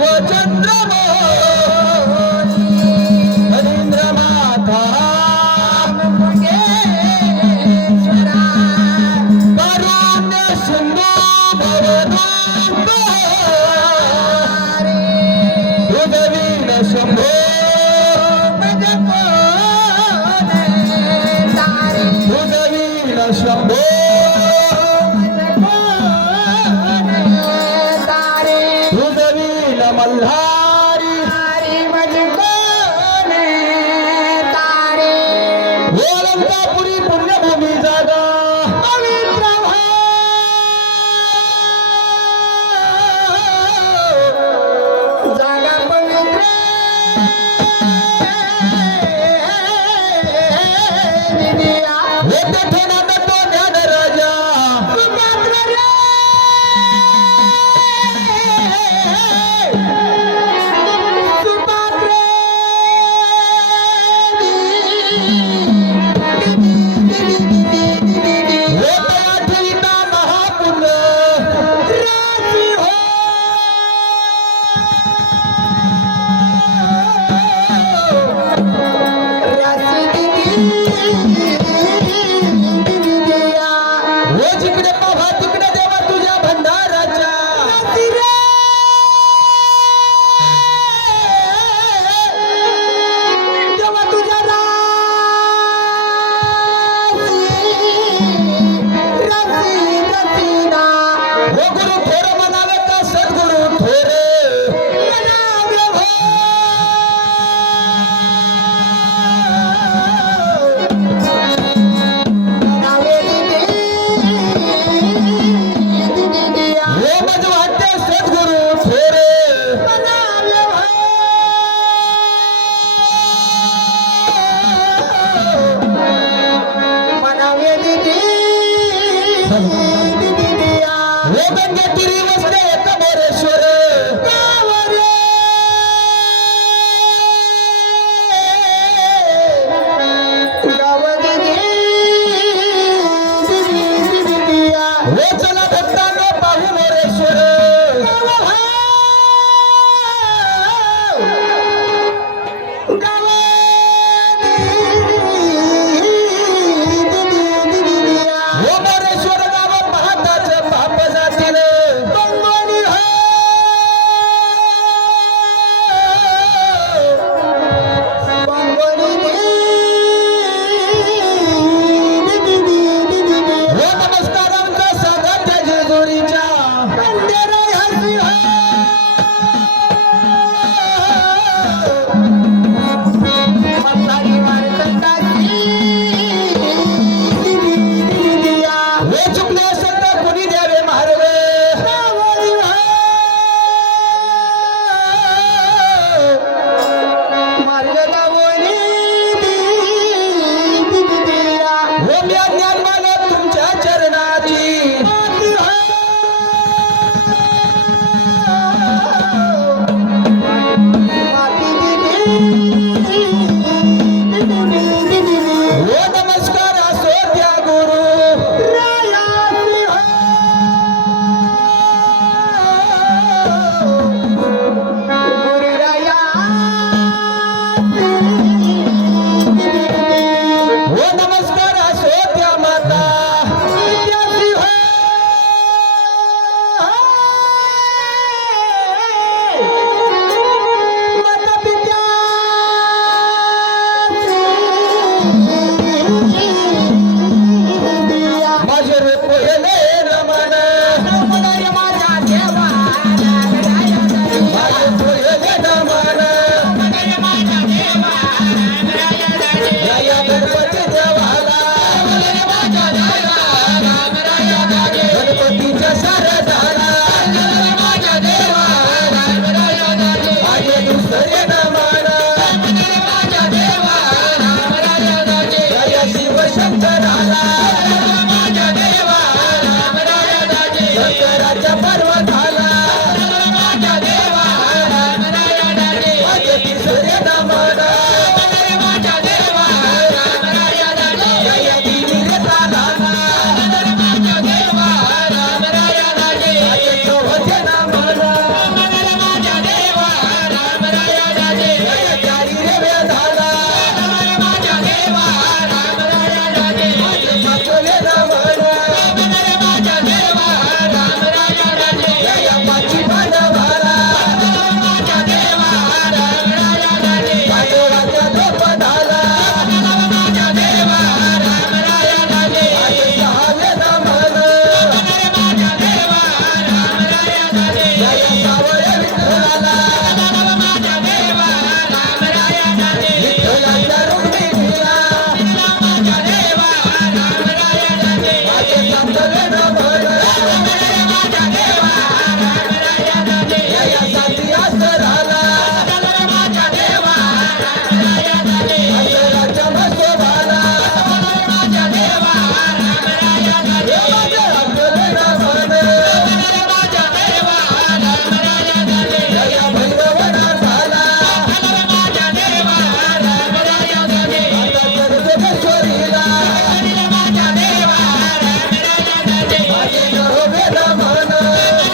我真的吗？Thank you. ও বন্ধে তিরি বসে কবরে